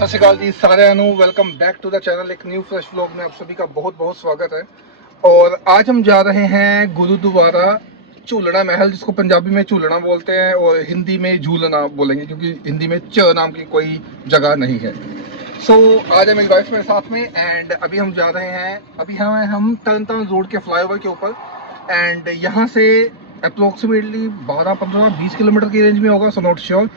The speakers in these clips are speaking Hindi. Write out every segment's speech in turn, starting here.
सत श्री अकाल जी साਰਿਆਂ ਨੂੰ welcome back to the channel. एक न्यू फ्रेश व्लॉग में आप सभी का बहुत बहुत स्वागत है। और आज हम जा रहे हैं गुरुद्वारा झूलना महल, जिसको पंजाबी में झूलना बोलते हैं और हिंदी में झूलना बोलेंगे क्योंकि हिंदी में च नाम की कोई जगह नहीं है। आज है मेरी वाइफ मेरे साथ में एंड अभी हम जा रहे हैं। अभी हम तरन तारण रोड के फ्लाईओवर के ऊपर एंड यहाँ से अप्रोक्सीमेटली 12-15-20 किलोमीटर की रेंज में होगा, सो नॉट श्योर।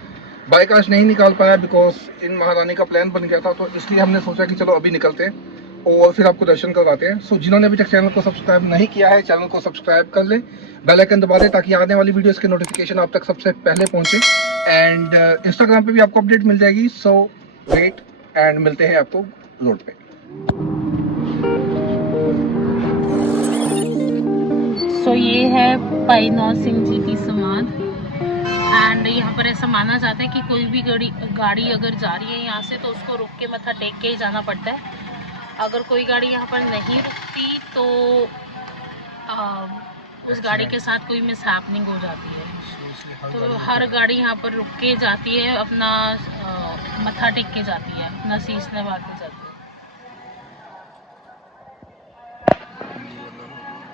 बाइक आज नहीं निकाल पाया बिकॉज इन महारानी का प्लान बन गया था, तो इसलिए हमने सोचा कि चलो अभी निकलते हैं और फिर आपको दर्शन करवाते हैं। सो जिन्होंने अभी तक चैनल को सब्सक्राइब नहीं किया है, चैनल को सब्सक्राइब कर लें, बेल आइकन दबा दें ताकि आने वाली वीडियोस के नोटिफिकेशन आप तक सबसे पहले पहुंचे। एंड इंस्टाग्राम पे भी आपको अपडेट मिल जाएगी। सो वेट एंड मिलते हैं आपको रोड पे। सो ये है भाई नौ सिंह जी की समाधि एंड यहाँ पर ऐसा माना जाता है कि कोई भी गाड़ी अगर जा रही है यहाँ से तो उसको रुक के मत्था टेक के ही जाना पड़ता है। अगर कोई गाड़ी यहाँ पर नहीं रुकती तो उस गाड़ी के साथ कोई मिसहैपनिंग हो जाती है। तो हर गाड़ी यहाँ पर रुक के जाती है, अपना मत्था टेक के जाती है, अपना शीश नवा के जाती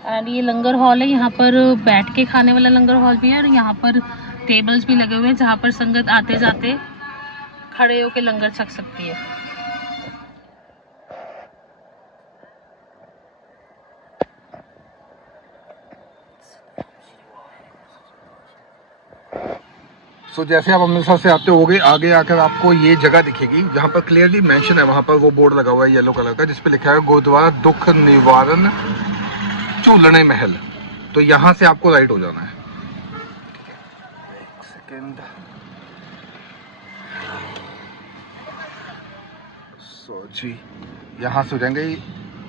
है। एंड ये लंगर हॉल है, यहाँ पर बैठ के खाने वाला लंगर हॉल भी है और यहाँ पर टेबल्स भी लगे हुए हैं जहाँ पर संगत आते जाते खड़े होकर लंगर छक सकती है। जैसे आप अमृतसर से आते होगे, आगे आकर आपको ये जगह दिखेगी जहाँ पर क्लियरली मेंशन है, वहाँ पर वो बोर्ड लगा हुआ है येलो कलर का जिसपे लिखा है गुरुद्वारा दुख निवारण झूलने महल। तो यहाँ से आपको राइट हो जाना है। जी यहाँ से हो जाएंगे।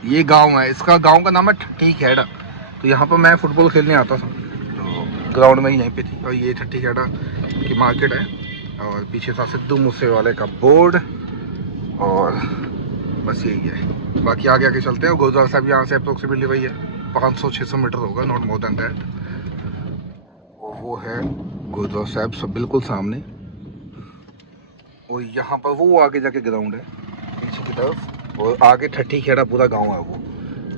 ये गांव है, इसका गांव का नाम है ठट्ठी खेड़ा। तो यहाँ पर मैं फुटबॉल खेलने आता था, तो ग्राउंड में ही यहीं पे थी। और ये ठट्ठी खेड़ा की मार्केट है और पीछे था सिद्धू मूसेवाले का बोर्ड और बस यही है। बाकी आगे आगे चलते हैं। गुरुद्वारा साहब यहाँ से अप्रोक्सीमेटली वही है 500-600 मीटर होगा, नॉट मोर देन दैट। और वो है गुरुद्वारा साहब सब बिल्कुल सामने। और यहाँ पर वो आगे जाके ग्राउंड है पीछे की तरफ, और आगे ठट्ठी खेड़ा पूरा गांव है वो।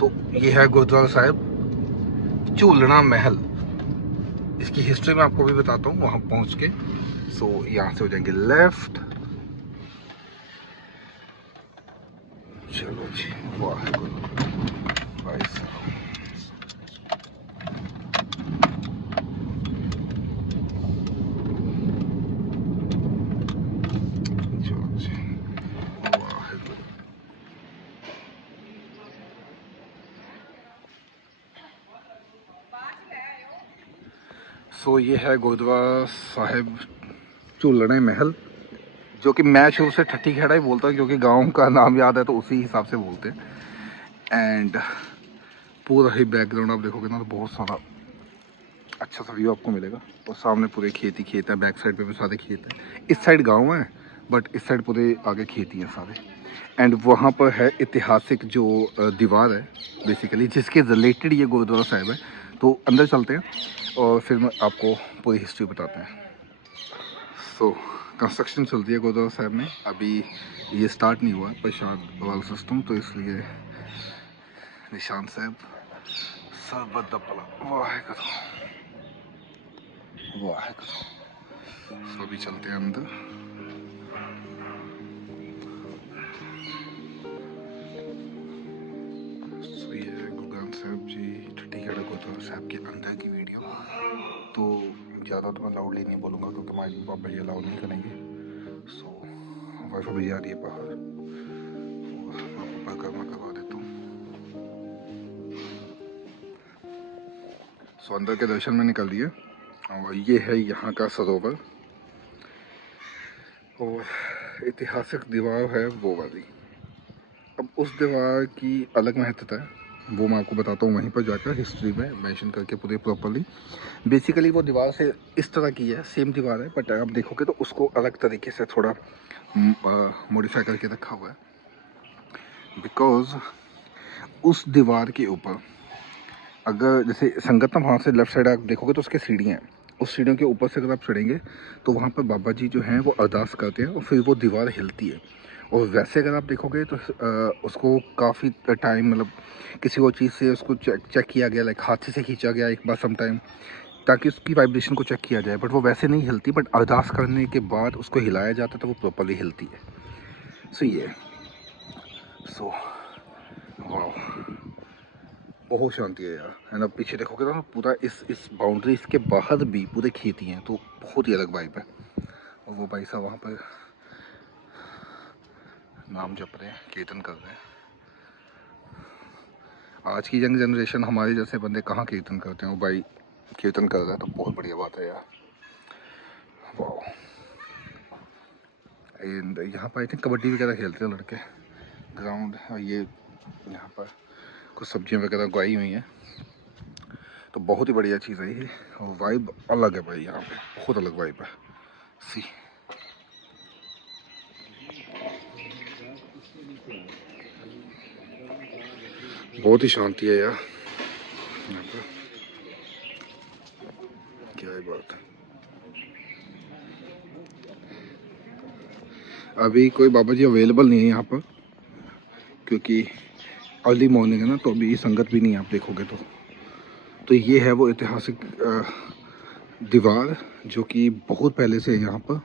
तो ये है गुरुद्वारा साहब झूलना महल। इसकी हिस्ट्री मैं आपको भी बताता हूँ वहाँ पहुँच के। सो यहाँ से हो जाएंगे लेफ्ट। चलो जी, वाहेगुरु भाई साहब। सो ये है गुरुद्वारा साहिब झूलने महल, जो कि मैं शुरू से ठट्ठी खेड़ा ही बोलता हूँ क्योंकि गांव का नाम याद है तो उसी हिसाब से बोलते हैं। एंड पूरा ही बैकग्राउंड आप देखोगे ना तो बहुत सारा अच्छा सा व्यू आपको मिलेगा। और सामने पूरे खेत ही खेत है, बैक साइड पे भी सारे खेत हैं। इस साइड गाँव है बट इस साइड पूरे आगे खेती हैं सारे। एंड वहाँ पर है ऐतिहासिक जो दीवार है बेसिकली जिसके रिलेटेड ये गुरुद्वारा साहिब है। तो अंदर चलते हैं और फिर मैं आपको पूरी हिस्ट्री बताते हैं। कंस्ट्रक्शन चलती है गुरुद्वारा साहिब में, अभी ये स्टार्ट नहीं हुआ है प्रसाद वाला सिस्टम, तो इसलिए निशान साहब सरबत वाहेगुरु वाहेगुरु। अभी चलते हैं अंदर। साहब जी ठट्ठी खेड़ा गुरुद्वारा साहब के अंदर की वीडियो। तो ज़्यादा तो मैं लाउडली नहीं बोलूँगा क्योंकि हमारे पापा ये अलाउ नहीं करेंगे। सो वाइफ भी जा रही है बाहर और मैं पापा मैं करवा देता हूँ। सो अंदर के दर्शन में निकल दिए और ये है यहाँ का सरोवर और ऐतिहासिक दीवार है वो वाली। अब उस दीवार की अलग महत्वता है, वो मैं आपको बताता हूँ वहीं पर जाकर हिस्ट्री में मेंशन करके पूरी प्रॉपर्ली। बेसिकली वो दीवार से इस तरह की है, सेम दीवार है बट आप देखोगे तो उसको अलग तरीके से थोड़ा मॉडिफाई करके रखा हुआ है। बिकॉज उस दीवार के ऊपर अगर जैसे संगतम वहाँ से लेफ़्ट साइड आप देखोगे तो उसके सीढ़ियाँ हैं। उस सीढ़ियों के ऊपर से अगर आप चढ़ेंगे तो वहाँ पर बाबा जी जो हैं वो अरदास करते हैं और फिर वो दीवार हिलती है और वैसे अगर आप देखोगे तो उसको काफ़ी टाइम मतलब किसी और चीज़ से उसको चेक किया गया, लाइक हाथ से खींचा गया एक बार सम टाइम, ताकि उसकी वाइब्रेशन को चेक किया जाए। बट वो वैसे नहीं हिलती, बट अरदास करने के बाद उसको हिलाया जाता है तो वो प्रॉपरली हिलती है। सो ये सो वाह, बहुत शांति है यार। एंड अब पीछे देखोगे ना पूरा इस बाउंड्री इसके बाहर भी पूरे खेती हैं, तो बहुत ही अलग वाइब है। और वो भाई साहब वहाँ पर नाम जप रहे हैं, कीर्तन कर रहे हैं। आज की यंग जनरेशन हमारे जैसे बंदे कहाँ कीर्तन करते हैं, वो भाई कीर्तन कर रहा है तो बहुत बढ़िया बात है यार। वाह। एंड यहाँ पर आई थिंक कबड्डी वगैरह खेलते हैं लड़के, ग्राउंड। और ये यहाँ पर कुछ सब्जियाँ वगैरह उगाई हुई हैं, तो बहुत ही बढ़िया चीज़ है ये। और वाइब अलग है भाई, यहाँ पे बहुत अलग वाइब है। सी बहुत ही शांति है यार यहाँ पर, क्या ही बात है। अभी कोई बाबा जी अवेलेबल नहीं है यहाँ पर, क्योंकि अर्ली मॉर्निंग है ना, तो अभी संगत भी नहीं है आप देखोगे तो ये है वो ऐतिहासिक दीवार जो कि बहुत पहले से है यहाँ पर।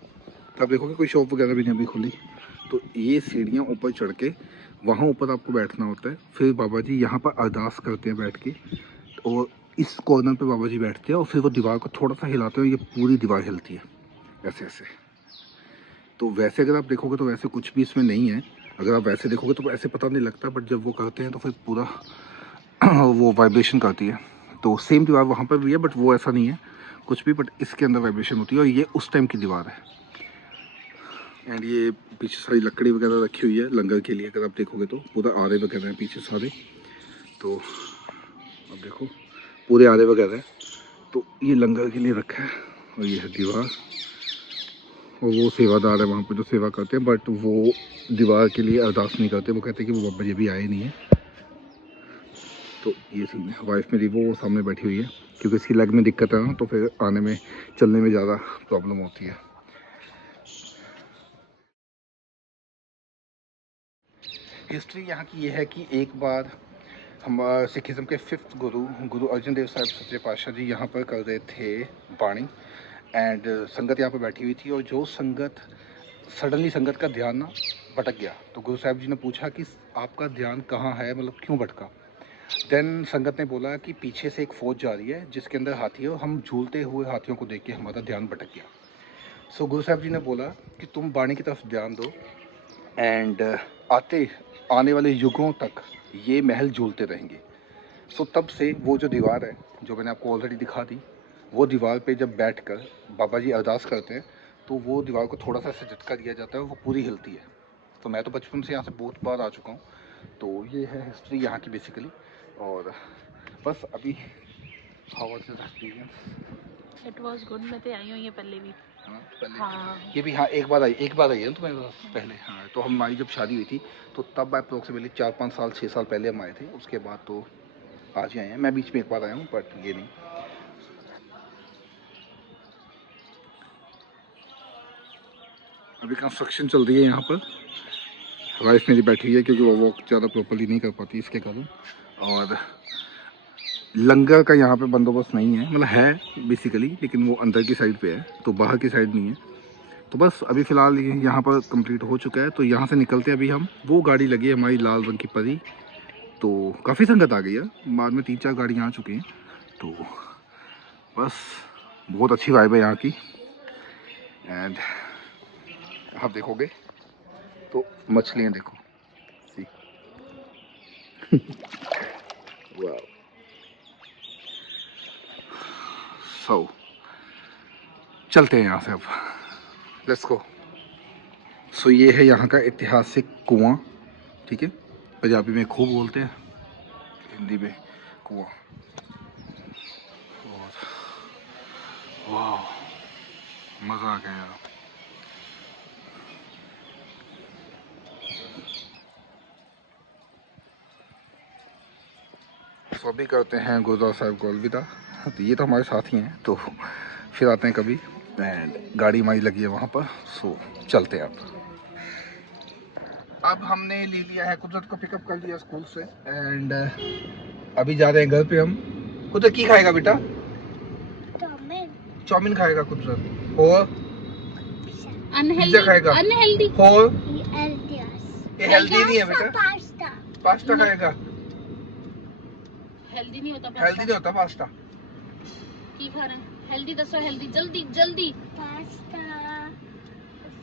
तो आप देखोगे कोई शॉप वगैरह भी नहीं अभी खुली। तो ये सीढ़ियाँ ऊपर चढ़ के वहाँ ऊपर आपको बैठना होता है, फिर बाबा जी यहाँ पर अरदास करते हैं बैठ के, और इस कॉर्नर पे बाबा जी बैठते हैं और फिर वो दीवार को थोड़ा सा हिलाते हैं, ये पूरी दीवार हिलती है ऐसे ऐसे। तो वैसे अगर आप देखोगे तो वैसे कुछ भी इसमें नहीं है, अगर आप वैसे देखोगे तो ऐसे पता नहीं लगता, बट जब वो करते हैं तो फिर पूरा वो वाइब्रेशन करती है। तो सेम दीवार वहाँ पर भी है, बट वो ऐसा नहीं है कुछ भी, बट इसके अंदर वाइब्रेशन होती है। और ये उस टाइम की दीवार है। एंड ये पीछे सारी लकड़ी वगैरह रखी हुई है लंगर के लिए, अगर आप देखोगे तो पूरा आरे वगैरह हैं पीछे सारे। तो अब देखो पूरे आरे वगैरह हैं, तो ये लंगर के लिए रखा है। और ये है दीवार, और वो सेवादार है वहाँ पे जो सेवा करते हैं, बट वो दीवार के लिए अरदास नहीं करते, वो कहते हैं कि वो बाबा जी अभी आए नहीं है। तो ये सीन है। वाइफ मेरी वो सामने बैठी हुई है, क्योंकि इसकी लेग में दिक्कत है ना, तो फिर आने में चलने में ज़्यादा प्रॉब्लम होती है। हिस्ट्री यहाँ की ये है कि एक बार हम सिखिज़म के 5th गुरु अर्जन देव साहब सच्चे पातशाह जी यहाँ पर कर रहे थे वाणी, एंड संगत यहाँ पर बैठी हुई थी। और जो संगत सडनली संगत का ध्यान ना भटक गया, तो गुरु साहब जी ने पूछा कि आपका ध्यान कहाँ है, मतलब क्यों भटका। देन संगत ने बोला कि पीछे से एक फौज जा रही है जिसके अंदर हाथी है, और हम झूलते हुए हाथियों को देख के हमारा ध्यान भटक गया। सो गुरु साहब जी ने बोला कि तुम वाणी की तरफ ध्यान दो, एंड आने वाले युगों तक ये महल झूलते रहेंगे। सो तब से वो जो दीवार है जो मैंने आपको ऑलरेडी दिखा दी, वो दीवार पे जब बैठकर बाबा जी अरदास करते हैं तो वो दीवार को थोड़ा सा ऐसे झटका दिया जाता है, वो पूरी हिलती है। तो मैं तो बचपन से यहाँ से बहुत बार आ चुका हूँ, तो ये है हिस्ट्री यहाँ की बेसिकली। और बस अभी how was your experience? It was good. मैं तो आई हूँ ये पहले भी। पहले हाँ। ये भी, हाँ एक बार आई है ना तुम्हारे पास पहले। हाँ तो हमारी जब शादी हुई थी तो तब अप्रोक्सीमेटली 4-5 साल 6 साल पहले हम आए थे, उसके बाद तो आज ही आए हैं। मैं बीच में एक बार आया हूँ, बट ये नहीं। अभी कंस्ट्रक्शन चल रही है यहाँ पर। वाइफ मेरी बैठी है क्योंकि वो वॉक ज़्यादा प्रॉपरली नहीं कर पाती इसके कारण। और लंगर का यहाँ पे बंदोबस्त नहीं है, मतलब है बेसिकली, लेकिन वो अंदर की साइड पे है, तो बाहर की साइड नहीं है। तो बस अभी फ़िलहाल यहाँ पर कंप्लीट हो चुका है, तो यहाँ से निकलते हैं अभी हम। वो गाड़ी लगी है हमारी लाल रंग की परी, तो काफ़ी संगत आ गई है, बाद में 3-4 गाड़ियाँ आ चुकी हैं। तो बस बहुत अच्छी वाइब है यहाँ की। एंड आप देखोगे तो मछलियाँ देखो, सी वाह। सो चलते हैं यहाँ से अब, लेट्स गो। सो ये है यहाँ का ऐतिहासिक कुआं, ठीक है। पंजाबी में खूह बोलते हैं, हिंदी में कुआं। वाह मज़ा आ गया यार। तो अभी करते हैं गुरुद्वारा साहिब को अलविदा। तो ये तो हमारे साथ ही हैं, तो फिर आते हैं कभी। एंड गाड़ी हमारी लगी है वहाँ पर, सो चलते हैं अब। अब हमने ले लिया है, कुदरत को पिकअप कर लिया स्कूल से एंड अभी जा रहे हैं घर पे हम। कुदरत की खाएगा बेटा? चाउमीन खाएगा कुदरत। और पिज्जा खाएगा। अनहेल्दी। और ये हेल्दी नहीं है बेटा। पास्ता खाएगा। हेल्दी नहीं होता हेल्दी नहीं होता पास्ता। की खा रहे हैं? हेल्दी दसो, हेल्दी जल्दी जल्दी। पास्ता,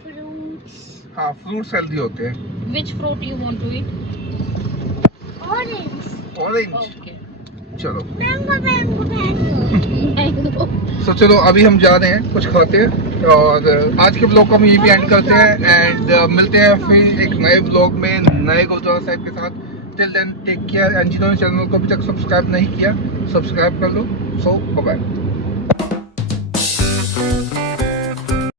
फ्रूट्स, हाँ फ्रूट्स हेल्दी होते हैं। Which fruit you want to eat? Orange, orange. Okay. चलो मैंगो मैंगो मैंगो। Mango. तो चलो अभी हम जा रहे हैं, कुछ खाते हैं और आज के ब्लॉग को हम यहीं पे एंड करते हैं एंड मिलते हैं फिर एक नए ब्लॉग में नए गुरुद्वारा साहिब के साथ। Till then take care and जिन्होंने चैनल को अभी तक सब्सक्राइब नहीं किया सब्सक्राइब कर लो। सो बाय बाय।